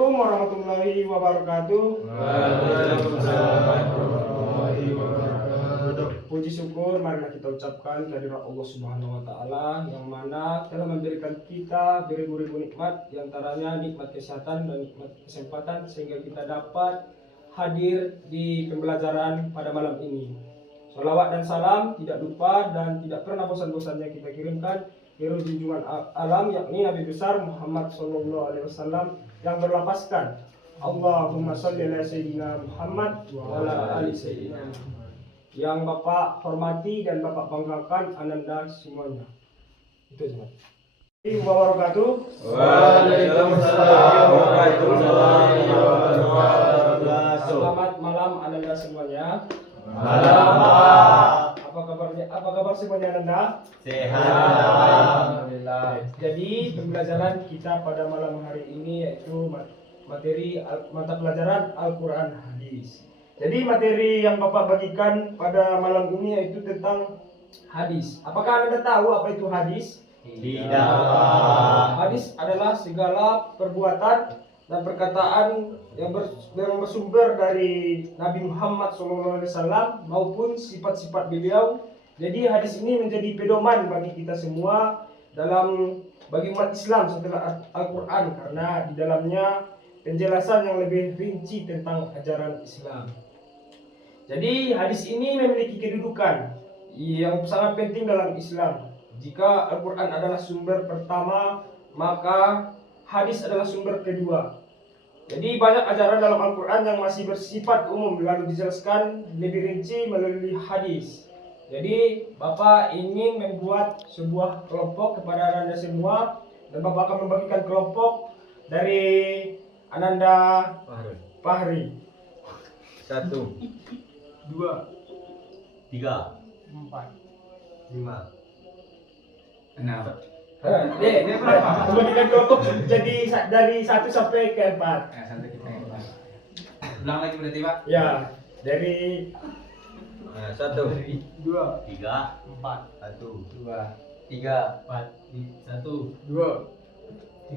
Assalamualaikum warahmatullahi wabarakatuh. Waalaikumsalam warahmatullahi wabarakatuh. Puji syukur marilah kita ucapkan kehadirat Allah Subhanahu wa taala yang mana telah memberikan kita beribu-ribu nikmat, di antaranya nikmat kesehatan dan nikmat kesempatan sehingga kita dapat hadir di pembelajaran pada malam ini. Salawat dan salam tidak lupa dan tidak pernah bosan-bosannya kita kirimkan hero junjungan alam yakni Nabi besar Muhammad sallallahu alaihi wasallam yang berlafazkan Allahumma sholli ala sayyidina Muhammad wa ala ali sayyidina Muhammad. Yang Bapak hormati dan Bapak banggakan Ananda semuanya. Itu saja. Wabarakatuh. Waalaikumsalam warahmatullahi wabarakatuh. Selamat malam Ananda semuanya. Malam. Apa kabarnya? Apa kabar semuanya Ananda? Sehat. Alhamdulillah. Jadi pembelajaran kita pada malam hari ini yaitu materi mata pelajaran Al-Quran Hadis. Jadi materi yang Bapak bagikan pada malam ini yaitu tentang hadis. Apakah Anda tahu apa itu hadis? Tidak. Hadis adalah segala perbuatan dan perkataan yang bersumber dari Nabi Muhammad SAW maupun sifat-sifat beliau. Jadi hadis ini menjadi pedoman bagi kita semua bagi umat Islam setelah Al-Quran karena di dalamnya penjelasan yang lebih rinci tentang ajaran Islam. Jadi hadis ini memiliki kedudukan yang sangat penting dalam Islam. Jika Al-Quran adalah sumber pertama, maka hadis adalah sumber kedua. Jadi banyak ajaran dalam Al-Quran yang masih bersifat umum lalu dijelaskan lebih rinci melalui hadis. Jadi Bapak ingin membuat sebuah kelompok kepada Ananda semua dan Bapak akan membagikan kelompok dari Ananda Fahri. 1 2 3 4 5 6 Kemudian kelompok jadi dari 1 sampai ke 4. Ulang lagi berarti Pak? Ya, dari 1 2 3 4 1 2 3 4 1 2 3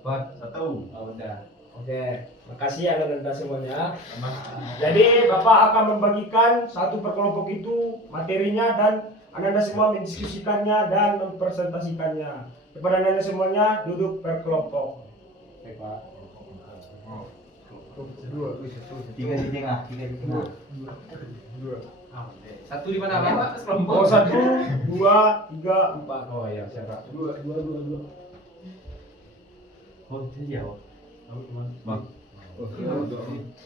4 1. Oh udah. Oke, makasih Anda semuanya. Jadi Bapak akan membagikan satu per kelompok itu materinya dan Anda semua mendiskusikannya dan mempresentasikannya. Kepada Anda semuanya duduk per kelompok. Oke Pak. 3 di tengah 3 di tengah. 1 di mana Pak? Oh, 1, 2, 3, 4. Oh iya siapa? 2. Oh, itu dia. Bang.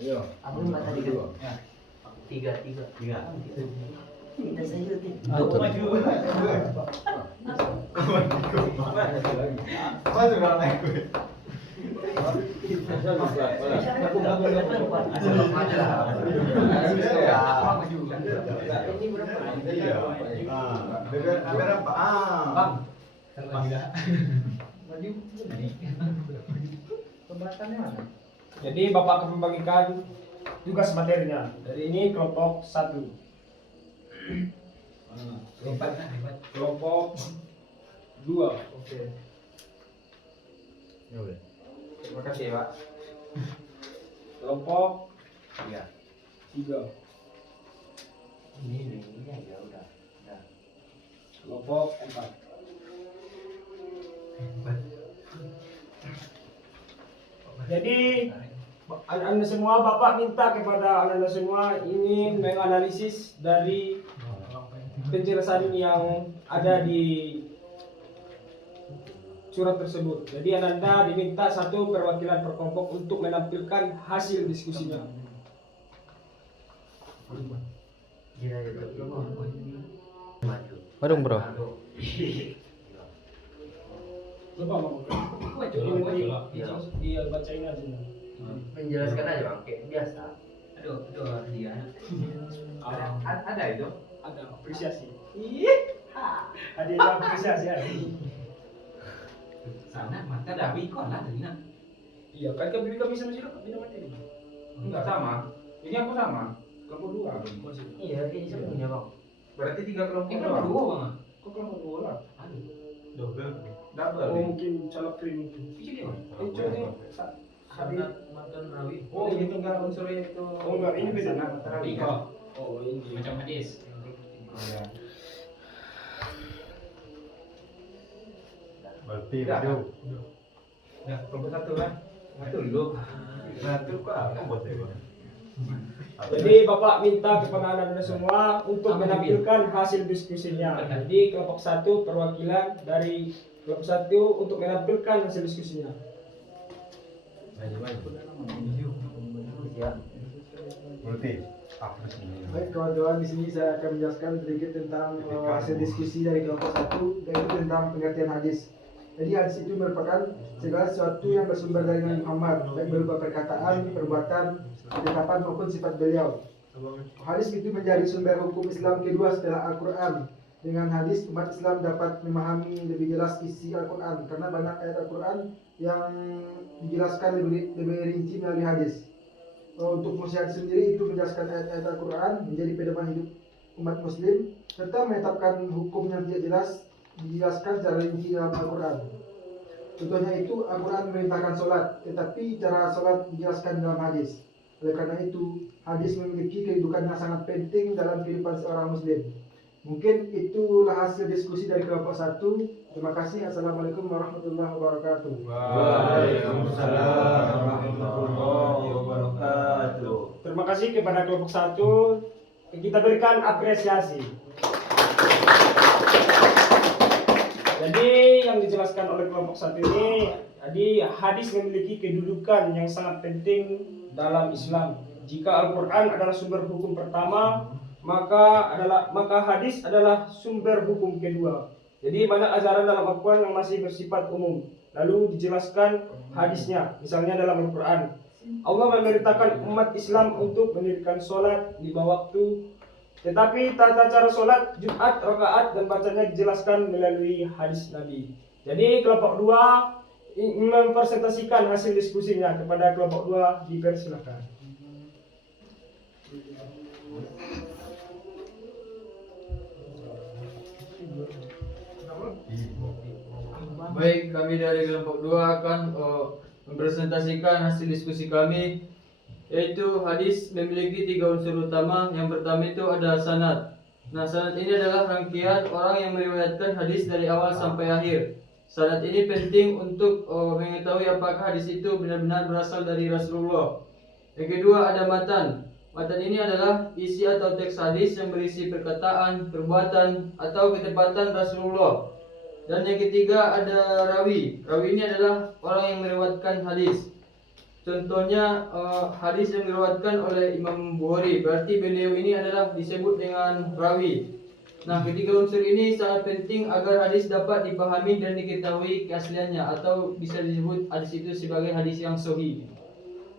Iya. Apa yang tadi kan? Ya. 3. Tidak saya Maju. Apa sudah naik gue? Jadi Bapak akan membagikan tugas materinya. Dari ini kelompok 1. Kelompok 2. Oke. Terima kasih ya Pak. Kelompok 3. 3. Ini ya udah. Kelompok 4. Jadi Anda semua, Bapak minta kepada Anda semua ingin menganalisis dari penjelasan yang ada di surat tersebut. Jadi Anda diminta satu perwakilan per kelompok untuk menampilkan hasil diskusinya. Bareng bro. Coba ngomong. Jadi dia bacain aja. menjelaskan aja bang kayak biasa. Aduh dia. Ada itu? Ada apresiasi. Ada yang apresiasi ya. Sana maka ada ikon lah tadi nak. Iya, kan kami sama-sama bina materi. Enggak sama. Ini aku sama. Kelompok 2 Iya ini saya punya bang. Berarti 3 kelompok. Ini doang. dua bang. Kok kelompok 2 lah? Double. Oh, mungkin calon krim itu. Itu dia bang. Itu ini Sanad matan rawi. Oh, itu enggak unsurnya itu. Oh enggak, ini beda. Sanad rawi kan. Oh ini. Macam hadis. Berarti Tidak. video. Ya, kelompok satu kan. Satu dulu. Nanti kok aku buat ini. Jadi Bapak minta kepada anak-anak semua untuk menampilkan hasil diskusinya. Jadi kelompok 1 perwakilan dari kelompok 1 untuk menampilkan hasil diskusinya. Berarti aku di sini. Baik kawan-kawan, di sini saya akan menjelaskan sedikit tentang hasil diskusi dari kelompok 1, yaitu tentang pengertian hadis. Jadi hadis itu merupakan segala sesuatu yang bersumber dari Nabi Muhammad, baik berupa perkataan, perbuatan, ketetapan maupun sifat beliau. Hadis itu menjadi sumber hukum Islam kedua setelah Al-Quran. Dengan hadis umat Islam dapat memahami lebih jelas isi Al-Quran karena banyak ayat Al-Quran yang dijelaskan lebih rinci melalui hadis. Untuk Muslim sendiri itu menjelaskan ayat-ayat Al-Quran menjadi pedoman hidup umat Muslim serta menetapkan hukum yang tidak jelas dijelaskan secara rinci dalam Al-Quran. Contohnya itu Al-Quran memerintahkan sholat, tetapi cara sholat dijelaskan dalam hadis. Oleh karena itu, hadis memiliki kedudukan yang sangat penting dalam kehidupan seorang Muslim. Mungkin itulah hasil diskusi dari kelompok 1. Terima kasih. Assalamualaikum warahmatullahi wabarakatuh. Waalaikumsalam warahmatullahi wabarakatuh. Terima kasih kepada kelompok 1. Kita berikan apresiasi. Jadi yang dijelaskan oleh kelompok 1 ini, jadi hadis memiliki kedudukan yang sangat penting dalam Islam. Jika Al-Quran adalah sumber hukum pertama, maka hadis adalah sumber hukum kedua. Jadi banyak ajaran dalam Al-Quran yang masih bersifat umum, lalu dijelaskan hadisnya. Misalnya dalam Al-Quran, Allah memerintahkan umat Islam untuk mendirikan sholat 5 waktu. Tetapi tata cara sholat, Jumat, rakaat, dan bacanya dijelaskan melalui hadis Nabi. Jadi kelompok 2 mempresentasikan hasil diskusinya kepada kelompok 2, dipersilakan. Baik, kami dari kelompok 2 akan mempresentasikan hasil diskusi kami, yaitu hadis memiliki 3 unsur utama. Yang pertama itu ada sanad. Nah, sanad ini adalah rangkaian orang yang meriwayatkan hadis dari awal sampai akhir. Sanad ini penting untuk mengetahui apakah hadis itu benar-benar berasal dari Rasulullah. Yang kedua ada matan. Matan ini adalah isi atau teks hadis yang berisi perkataan, perbuatan, atau ketepatan Rasulullah. Dan yang ketiga ada rawi. Rawi ini adalah orang yang meriwayatkan hadis. Contohnya hadis yang diriwayatkan oleh Imam Bukhari, berarti beliau ini adalah disebut dengan rawi. Nah, ketiga unsur ini sangat penting agar hadis dapat dipahami dan diketahui keasliannya, atau bisa disebut hadis itu sebagai hadis yang sahih.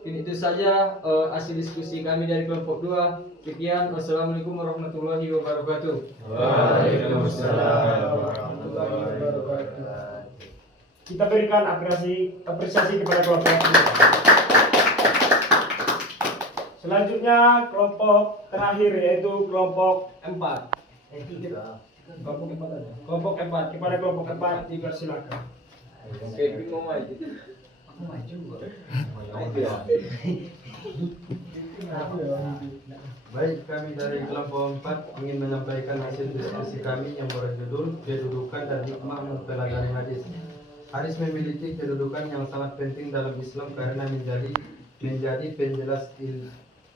Dan itu saja hasil diskusi kami dari kelompok 2. Sekian, wassalamualaikum warahmatullahi wabarakatuh. Waalaikumsalam warahmatullahi wabarakatuh. Kita berikan apresiasi kepada kelompok 2. Selanjutnya kelompok terakhir, yaitu kelompok 4. Kelompok 4 kepada kelompok 4 dipersilakan. Aku maju. Baik, kami dari kelompok 4 ingin menyampaikan hasil diskusi kami yang berjudul kedudukan dan hikmah mempelajari hadis. Hadis memiliki kedudukan yang sangat penting dalam Islam karena menjadi penjelas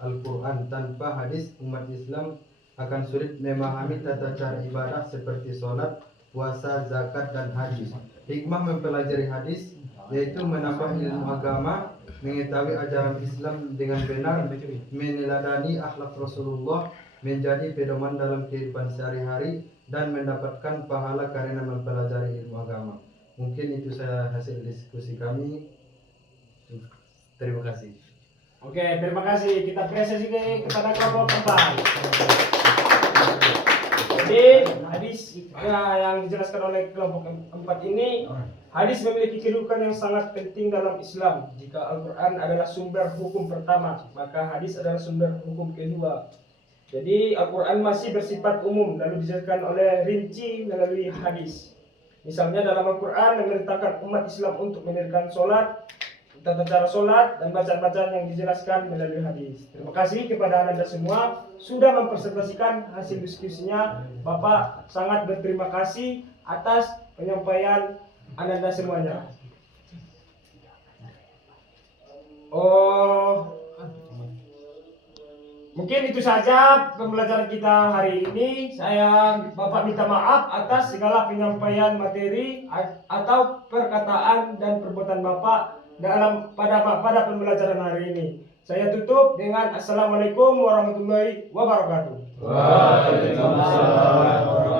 Al-Quran. Tanpa hadis, umat Islam akan sulit memahami tata cara ibadah seperti sholat, puasa, zakat, dan haji. Hikmah mempelajari hadis yaitu menambah ilmu agama, mengetahui ajaran Islam dengan benar, meneladani akhlak Rasulullah, menjadi pedoman dalam kehidupan sehari-hari, dan mendapatkan pahala karena mempelajari ilmu agama. Mungkin itu saya hasil diskusi kami. Terima kasih. Oke, terima kasih. Kita apresiasi kepada kelompok 4. Jadi hadis yang dijelaskan oleh kelompok 4 ini, hadis memiliki kedudukan yang sangat penting dalam Islam. Jika Al-Quran adalah sumber hukum pertama, maka hadis adalah sumber hukum kedua. Jadi Al-Quran masih bersifat umum, lalu dijelaskan oleh rinci melalui hadis. Misalnya dalam Al-Quran memerintahkan umat Islam untuk mendirikan sholat tata cara sholat dan bacaan-bacaan yang dijelaskan melalui hadis. Terima kasih kepada Anda semua sudah mempresentasikan hasil diskusinya. Bapak sangat berterima kasih atas penyampaian Anda semuanya. Mungkin itu saja pembelajaran kita hari ini. Saya Bapak minta maaf atas segala penyampaian materi atau perkataan dan perbuatan Bapak pada pembelajaran hari ini. Saya tutup dengan Assalamualaikum warahmatullahi wabarakatuh. Waalaikumsalam.